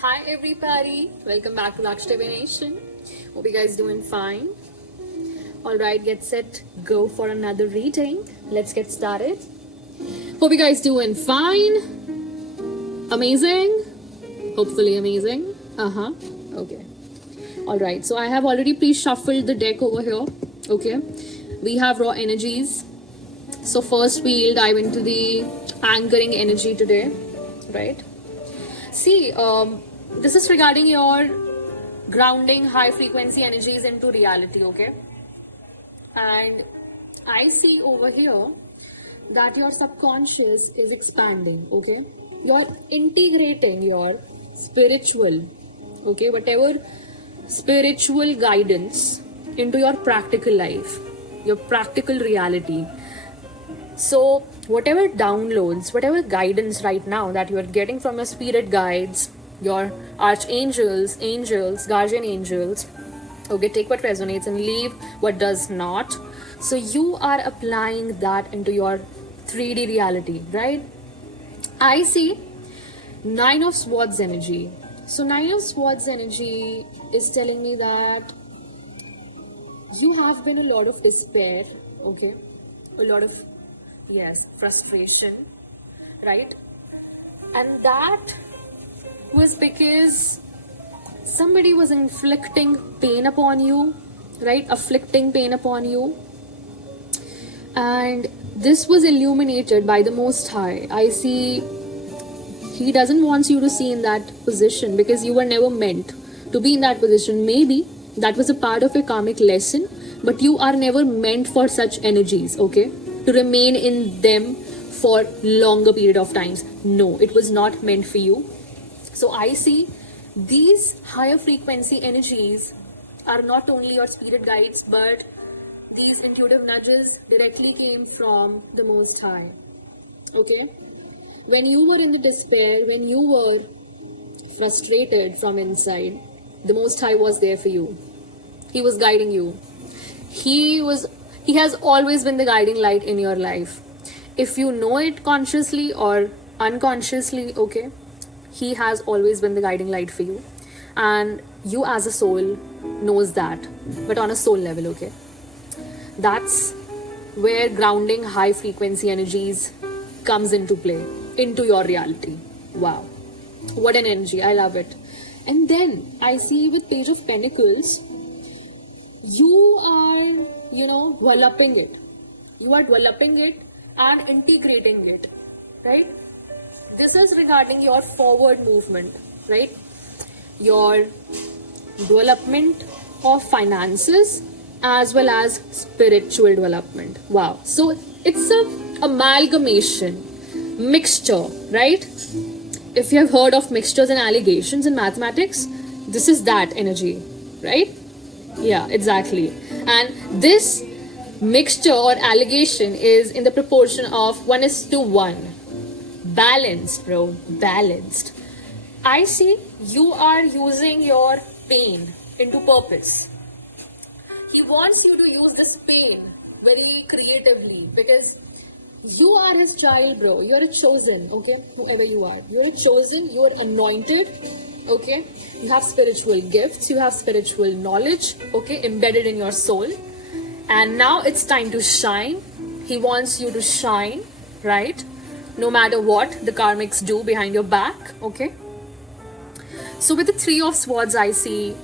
Hi everybody, welcome back to Laksh Divination. Hope you guys doing fine. Alright, get set, go for another reading. Let's get started. Hope you guys doing fine. Amazing. Hopefully amazing. Okay. Alright, so I have already pre-shuffled the deck over here. Okay. We have raw energies. So first we'll dive into the anchoring energy today. Right. See, this is regarding your grounding high frequency energies into reality, okay? And I see over here that your subconscious is expanding, okay? You're integrating your spiritual, okay, whatever spiritual guidance into your practical life, your practical reality. So whatever downloads, whatever guidance right now that you are getting from your spirit guides, your archangels, angels, guardian angels, okay, take what resonates and leave what does not. So you are applying that into your 3D reality, right? I see 9 of Swords energy. So 9 of Swords energy is telling me that you have been a lot of despair, okay, a lot of frustration, right? And that was because somebody was inflicting pain upon you, right? Afflicting pain upon you. And this was illuminated by the Most High. I see He doesn't want you to see in that position because you were never meant to be in that position. Maybe that was a part of a karmic lesson, but you are never meant for such energies, okay? To remain in them for longer period of times. No, it was not meant for you. So I see these higher frequency energies are not only your spirit guides, but these intuitive nudges directly came from the Most High. Okay? When you were in the despair, when you were frustrated from inside, the Most High was there for you. He was guiding you. He has always been the guiding light in your life. If you know it consciously or unconsciously, okay, He has always been the guiding light for you. And you as a soul knows that, but on a soul level, okay. That's where grounding high frequency energies comes into play, into your reality. Wow. What an energy. I love it. And then I see with Page of Pentacles, you are, developing it. You are developing it and integrating it, right? This is regarding your forward movement, right? Your development of finances as well as spiritual development. Wow. So it's a amalgamation, mixture, right? If you have heard of mixtures and allegations in mathematics, this is that energy, right? Yeah, exactly. And this mixture or allegation is in the proportion of 1:1. Balanced, bro. Balanced. I see you are using your pain into purpose. He wants you to use this pain very creatively because you are his child, bro. You're a chosen, okay? Whoever you are. You're a chosen, you're anointed, okay? You have spiritual gifts, you have spiritual knowledge, okay? Embedded in your soul. And now it's time to shine. He wants you to shine, right? No matter what the karmics do behind your back, okay? So with the 3 of Swords, I see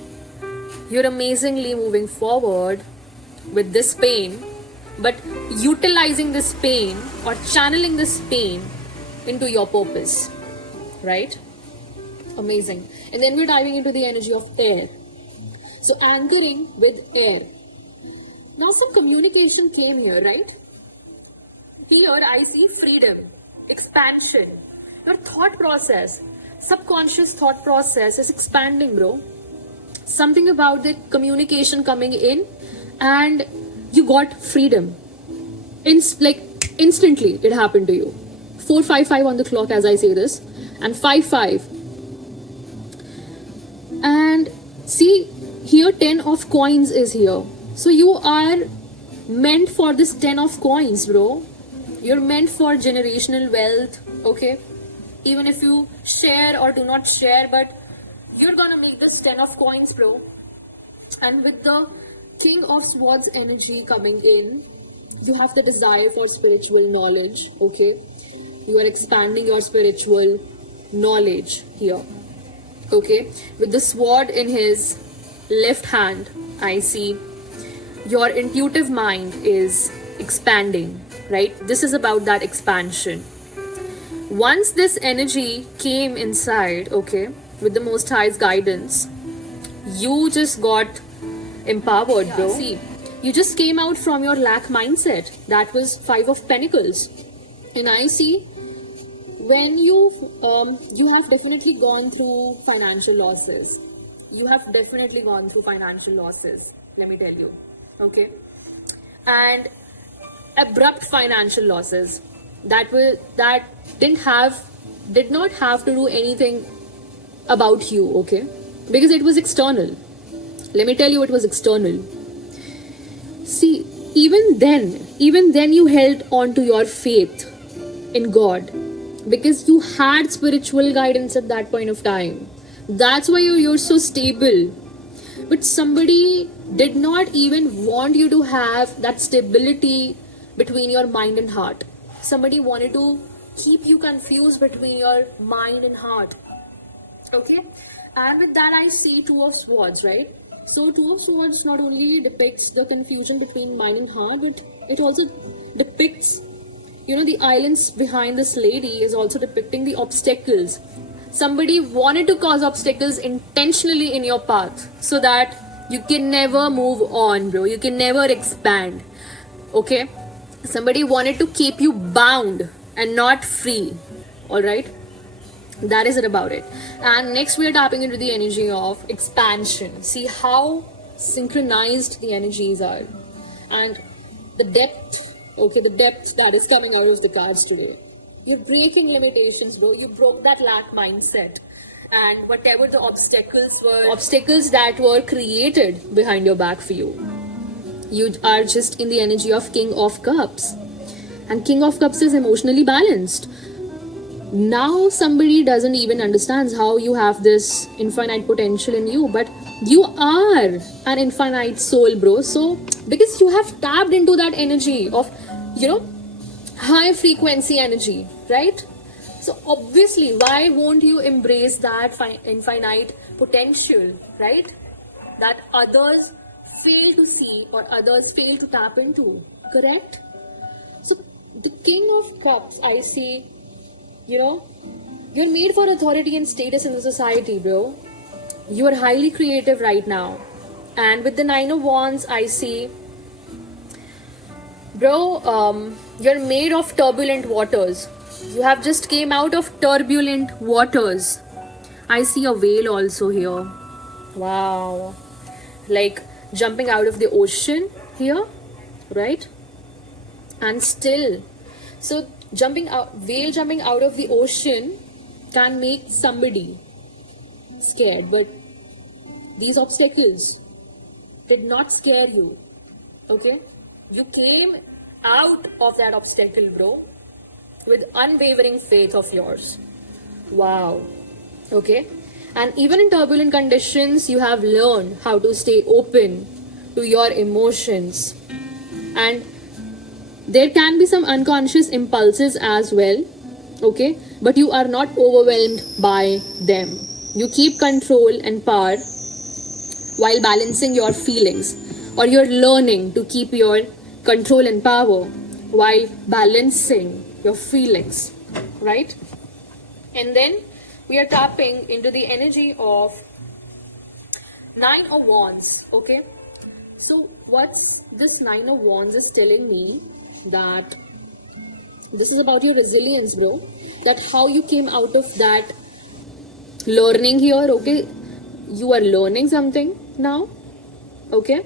you're amazingly moving forward with this pain, but utilizing this pain or channeling this pain into your purpose, right? Amazing. And then we're diving into the energy of air. So anchoring with air. Now some communication came here, right? Here I see freedom, expansion. Your thought process, subconscious thought process is expanding, bro. Something about the communication coming in and you got freedom. Instantly it happened to you. 4:55 on the clock as I say this, and 5:5. And see here 10 of coins is here. So you are meant for this 10 of coins, bro. You're meant for generational wealth, okay? Even if you share or do not share, but You're gonna make this 10 of coins, bro. And with the King of Swords energy coming in, you have the desire for spiritual knowledge, okay? You are expanding your spiritual knowledge here, okay? With the sword in his left hand, I see your intuitive mind is expanding, right? This is about that expansion. Once this energy came inside, okay, with the Most High's guidance, you just got empowered, bro. See, you just came out from your lack mindset. That was 5 of Pentacles. And I see when you have definitely gone through financial losses. You have definitely gone through financial losses, let me tell you, okay? And abrupt financial losses that did not have to do anything about you, okay? Because it was external. Let me tell you, it was external. See, even then you held on to your faith in God because you had spiritual guidance at that point of time. That's why you're so stable. But somebody did not even want you to have that stability between your mind and heart. Somebody wanted to keep you confused between your mind and heart. Okay? And with that I see 2 of Swords, right? So 2 of Swords not only depicts the confusion between mind and heart, but it also depicts, the islands behind this lady is also depicting the obstacles. Somebody wanted to cause obstacles intentionally in your path so that you can never move on, bro. You can never expand. Okay? Somebody wanted to keep you bound and not free. Alright? That is it about it. And next we are tapping into the energy of expansion. See how synchronized the energies are. And the depth, the depth that is coming out of the cards today. You're breaking limitations, bro. You broke that lack mindset. And whatever the obstacles that were created behind your back for you. You are just in the energy of King of Cups. And King of Cups is emotionally balanced. Now somebody doesn't even understand how you have this infinite potential in you, but you are an infinite soul, bro. So because you have tapped into that energy of, high frequency energy, right? So obviously, why won't you embrace that infinite potential, right? That others fail to see or others fail to tap into, correct? So the King of Cups, I see, you're made for authority and status in the society, bro. You are highly creative right now. And with the 9 of Wands, I see, bro, you're made of turbulent waters. You have just came out of turbulent waters. I see a whale also here. Wow. Like jumping out of the ocean here, right? And still, so whale jumping out of the ocean can make somebody scared, but these obstacles did not scare you, okay? You came out of that obstacle, bro, with unwavering faith of yours. Wow. Okay? And even in turbulent conditions, you have learned how to stay open to your emotions. And there can be some unconscious impulses as well, okay? But you are not overwhelmed by them. You keep control and power while balancing your feelings, or you're learning to keep your control and power while balancing your feelings, right? And then we are tapping into the energy of 9 of Wands, okay? So what's this 9 of Wands is telling me that this is about your resilience, bro. That how you came out of that learning here, okay? You are learning something now, okay?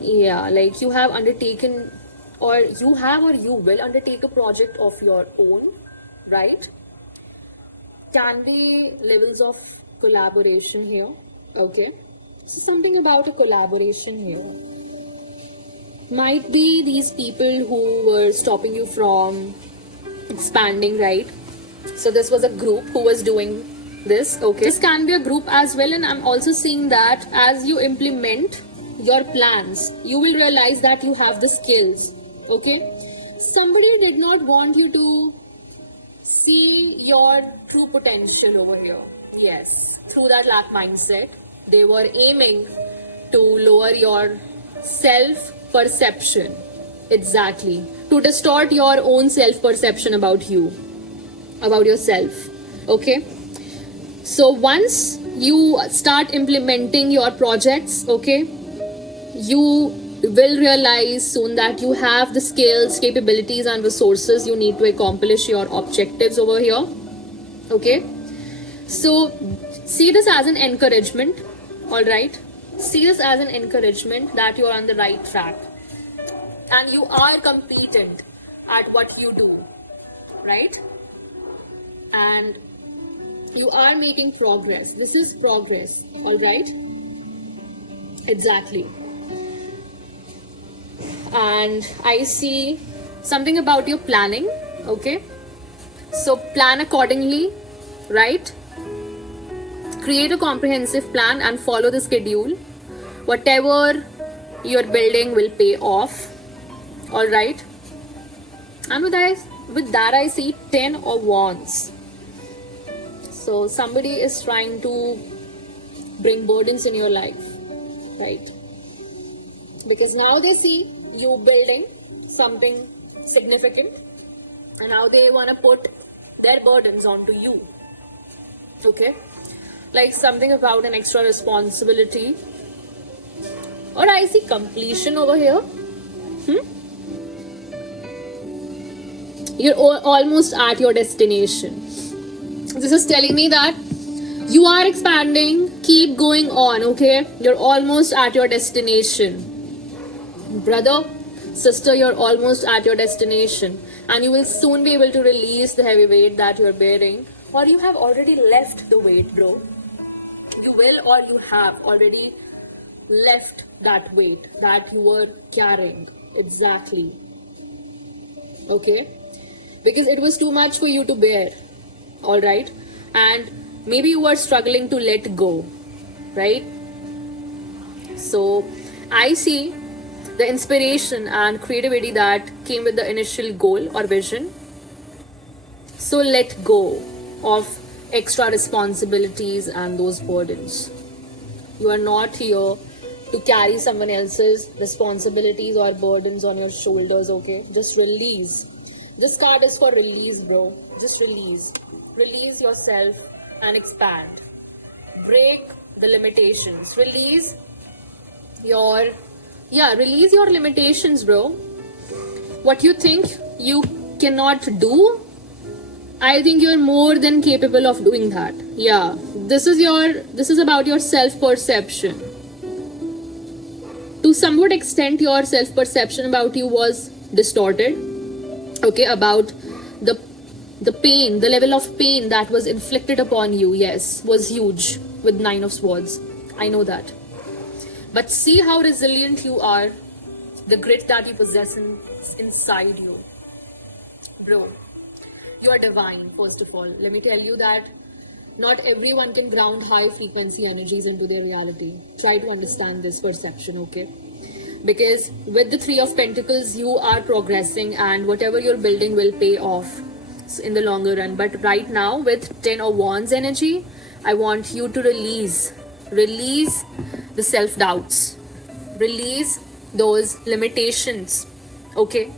Yeah, like you have undertaken or you will undertake a project of your own, right? Can be levels of collaboration here, okay? So something about a collaboration here. Might be these people who were stopping you from expanding, right? So this was a group who was doing this. Okay, this can be a group as well, and I'm also seeing that as you implement your plans, you will realize that you have the skills. Okay, somebody did not want you to see your true potential over here. Yes, through that lack mindset, they were aiming to lower your self perception. Exactly, to distort your own self perception about you, about yourself. Okay, so once you start implementing your projects, okay, you will realize soon that you have the skills, capabilities, and resources you need to accomplish your objectives over here. Okay, so see this as an encouragement. All right, see this as an encouragement that you are on the right track and you are competent at what you do, right? And you are making progress. This is progress. All right, exactly. And I see something about your planning. Okay, so plan accordingly, right? Create a comprehensive plan and follow the schedule. Whatever you're building will pay off. All right, and with that I see 10 of wands. So somebody is trying to bring burdens in your life, right? Because now they see you building something significant and now they want to put their burdens onto you. Okay, like something about an extra responsibility, or I see completion over here. You're almost at your destination. This is telling me that you are expanding, keep going on. Okay, you're almost at your destination. Brother, sister, you're almost at your destination and you will soon be able to release the heavy weight that you're bearing, or you have already left the weight, bro. You will, or you have already left that weight that you were carrying. Exactly. Okay, because it was too much for you to bear. All right, and maybe you were struggling to let go, right? So I see the inspiration and creativity that came with the initial goal or vision. So let go of extra responsibilities and those burdens. You are not here to carry someone else's responsibilities or burdens on your shoulders. Okay, just release. This card is for release, bro. Just release. Release yourself and expand. Break the limitations. Release your limitations, bro. What you think you cannot do, I think you're more than capable of doing that. Yeah, this is about your self-perception. To somewhat extent, your self-perception about you was distorted. Okay, about the pain, the level of pain that was inflicted upon you, yes, was huge with 9 of Swords. I know that. But see how resilient you are, the grit that you possess inside you. Bro, you are divine, first of all. Let me tell you that not everyone can ground high frequency energies into their reality. Try to understand this perception, okay? Because with the 3 of Pentacles, you are progressing and whatever you're building will pay off in the longer run. But right now with 10 of Wands energy, I want you to release the self-doubts, release those limitations. Okay,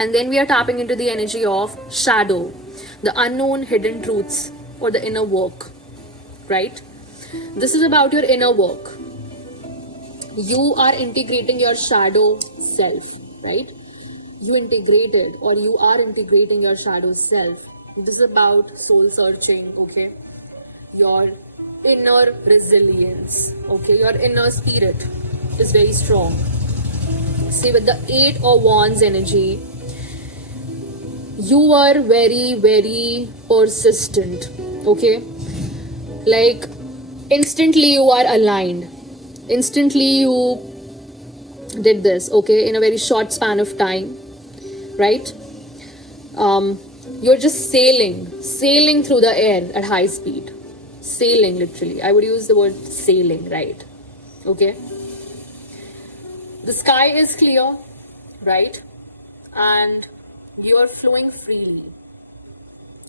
and then we are tapping into the energy of shadow, the unknown hidden truths, or the inner work, right? This is about your inner work. You are integrating your shadow self, right? You integrated, or you are integrating your shadow self. This is about soul searching, okay? Your inner resilience, okay? Your inner spirit is very strong. See, with the 8 of Wands energy, you are very, very persistent, okay? Like, instantly you are aligned. Instantly you did this, okay? In a very short span of time, right? You're just sailing through the air at high speed. Sailing, literally. I would use the word sailing, right? Okay. The sky is clear, right? And you're flowing freely.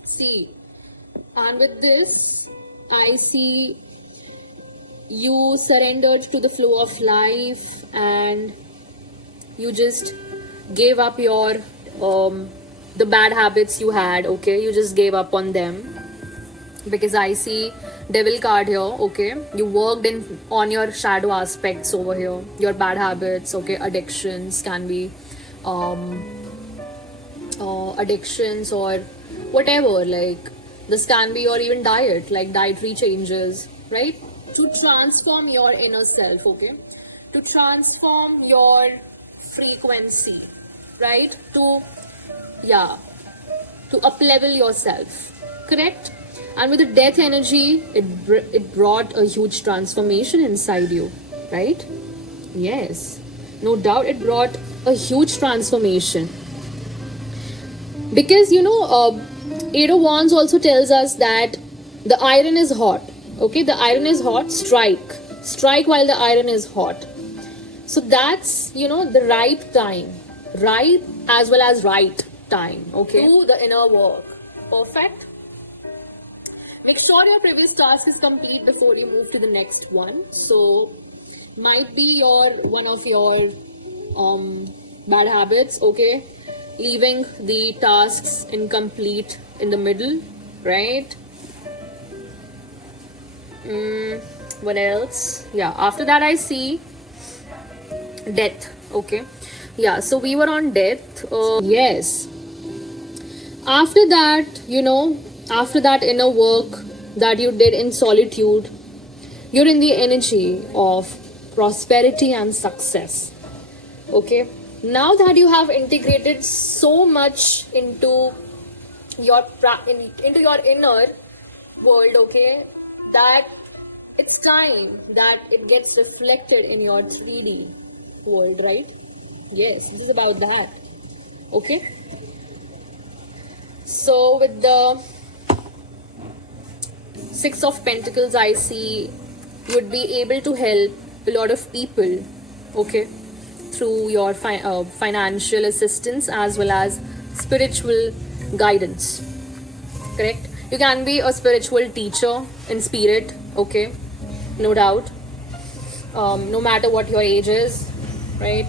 See, and with this, I see you surrendered to the flow of life, and you just gave up your the bad habits you had. Okay, you just gave up on them, because I see devil card here. Okay, you worked in on your shadow aspects over here, your bad habits. Okay, addictions can be addictions or whatever, like this can be, or even diet, like dietary changes, right? To transform your inner self. Okay, to transform your frequency, right? To, yeah, to up level yourself, correct? And with the death energy, it brought a huge transformation inside you, right? Yes, no doubt it brought a huge transformation, because Eight of Wands also tells us that the iron is hot. Okay, the iron is hot. Strike while the iron is hot. So that's the ripe as well as right time. Okay, do the inner work. Perfect. Make sure your previous task is complete before you move to the next one. So might be one of your bad habits. Okay, leaving the tasks incomplete in the middle, right? What else? Yeah, after that I see death. Okay, yeah, so we were on death. Yes, after that, after that inner work that you did in solitude, you're in the energy of prosperity and success. Okay, now that you have integrated so much into into your inner world, okay, that it's time that it gets reflected in your 3D world, right? Yes, this is about that. Okay, so with the Six of Pentacles, I see you would be able to help a lot of people, okay, through your financial assistance as well as spiritual guidance, correct? You can be a spiritual teacher in spirit, okay, no doubt, no matter what your age is, right?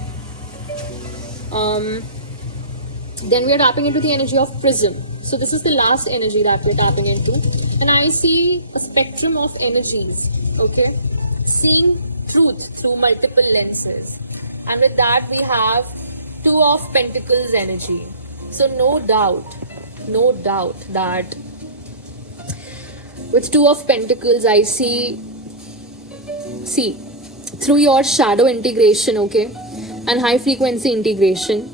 Then we are tapping into the energy of prism. So this is the last energy that we're tapping into, and I see a spectrum of energies, okay, seeing truth through multiple lenses. And with that we have Two of Pentacles energy. So no doubt that with Two of Pentacles, I see through your shadow integration, okay, and high frequency integration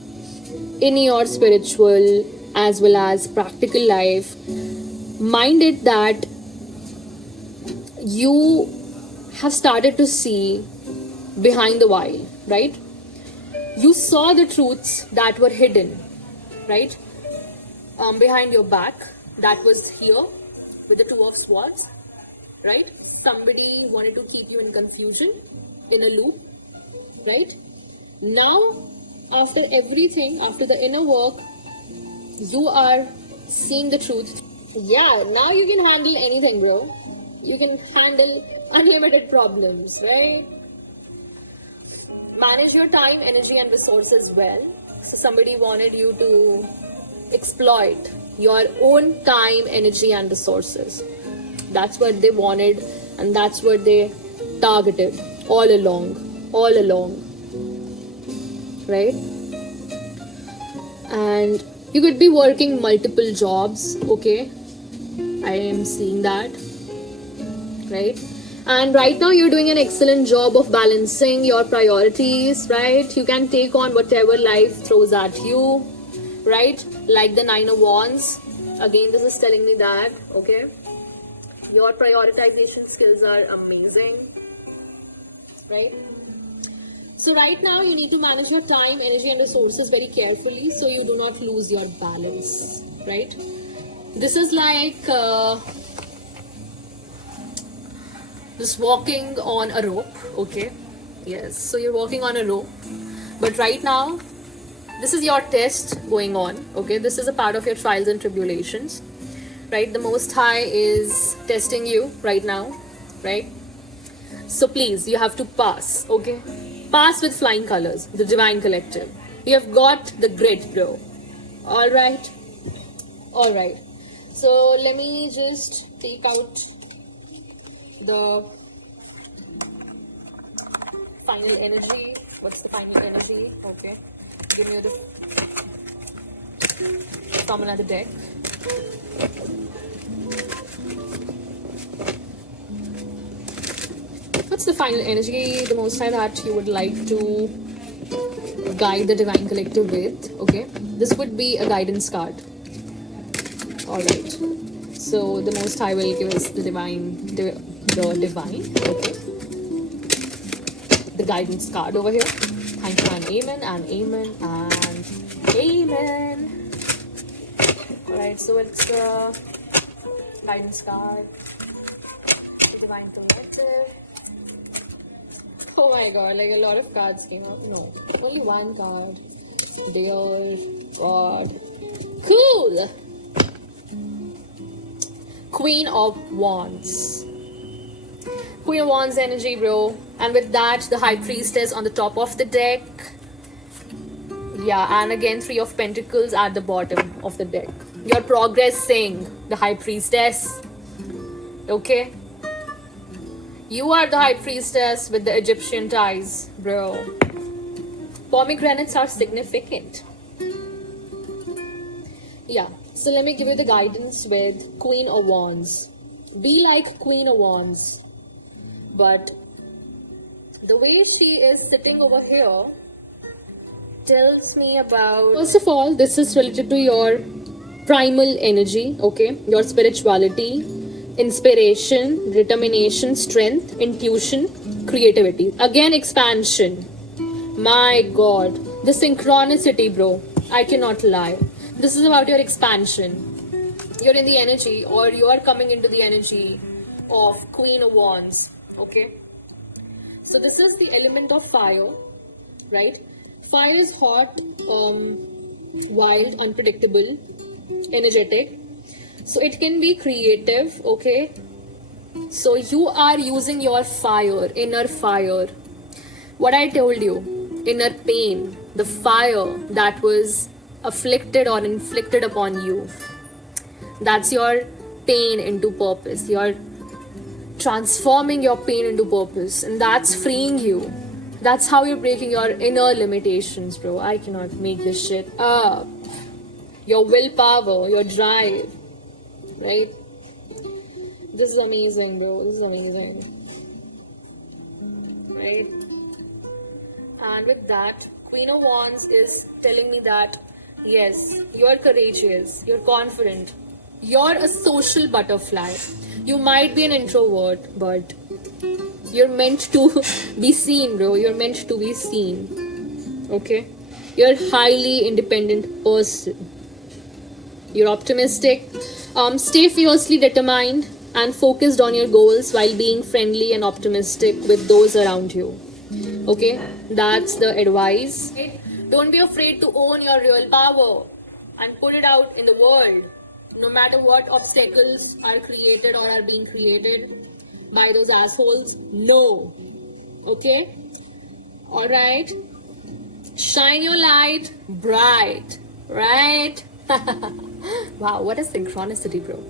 in your spiritual as well as practical life, mind it that you have started to see behind the veil, right? You saw the truths that were hidden, right, behind your back, that was here with the Two of Swords, right? Somebody wanted to keep you in confusion, in a loop, right? Now, after everything, after the inner work, you are seeing the truth. Yeah, now you can handle anything, bro. You can handle unlimited problems, right? Manage your time, energy and resources well. So somebody wanted you to exploit your own time, energy and resources. That's what they wanted, and that's what they targeted all along, right? And you could be working multiple jobs, okay? I am seeing that, right? And right now you're doing an excellent job of balancing your priorities, right? You can take on whatever life throws at you, right? Like the Nine of Wands. Again, this is telling me that, okay, your prioritization skills are amazing, right? So right now you need to manage your time, energy and resources very carefully so you do not lose your balance, right? This is like just walking on a rope, okay? Yes, so you're walking on a rope, but right now, this is your test going on, okay? This is a part of your trials and tribulations, right? The Most High is testing you right now, right? So please, you have to pass, okay? Pass with flying colors, the Divine Collective. You have got the grit, bro. Alright? Alright. So let me just take out the final energy. What's the final energy? Okay. Give me the from another deck. What's the final energy, the Most High, that you would like to guide the Divine Collective with? Okay. This would be a guidance card. Alright. So the Most High will give us the divine, okay, the guidance card over here. Thank you and amen and amen and amen. Alright, so it's the guidance card, the Divine Collective. Oh my god, like a lot of cards came out. No, only one card. Dear God. Cool! Queen of Wands. Queen of Wands energy, bro. And with that, the High Priestess on the top of the deck. Yeah, and again, Three of Pentacles at the bottom of the deck. You're progressing, the High Priestess. Okay? You are the High Priestess with the Egyptian ties, bro. Pomegranates are significant. Yeah, so let me give you the guidance with Queen of Wands. Be like Queen of Wands. But the way she is sitting over here tells me about... First of all, this is related to your primal energy, okay? Your spirituality, inspiration, determination, strength, intuition, creativity. Again, expansion. My God. The synchronicity, bro. I cannot lie. This is about your expansion. You're in the energy, or you are coming into the energy of Queen of Wands. Okay? So this is the element of fire, right? Fire is hot, wild, unpredictable, energetic. So it can be creative, okay? So you are using your fire, inner fire. What I told you, inner pain, the fire that was afflicted or inflicted upon you. That's your pain into purpose. You're transforming your pain into purpose, and that's freeing you. That's how you're breaking your inner limitations, bro. I cannot make this shit up. Your willpower, your drive, right? This is amazing, bro. This is amazing, right? And with that, Queen of Wands is telling me that yes, you're courageous, you're confident, you're a social butterfly. You might be an introvert, but you're meant to be seen, bro. You're meant to be seen. Okay? You're a highly independent person. You're optimistic. Stay fiercely determined and focused on your goals while being friendly and optimistic with those around you. Okay? That's the advice. Don't be afraid to own your real power and put it out in the world. No matter what obstacles are created or are being created by those assholes. No. Okay? Alright? Shine your light bright. Right? Wow, what a synchronicity, bro.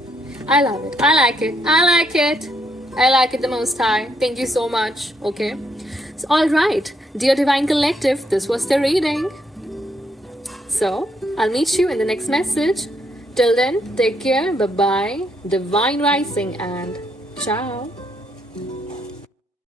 I love it. I like it. I like it. I like it the Most High. Thank you so much. Okay? So, alright. Dear Divine Collective, this was the reading. So, I'll meet you in the next message. Till then, take care. Bye-bye. Divine Rising and ciao.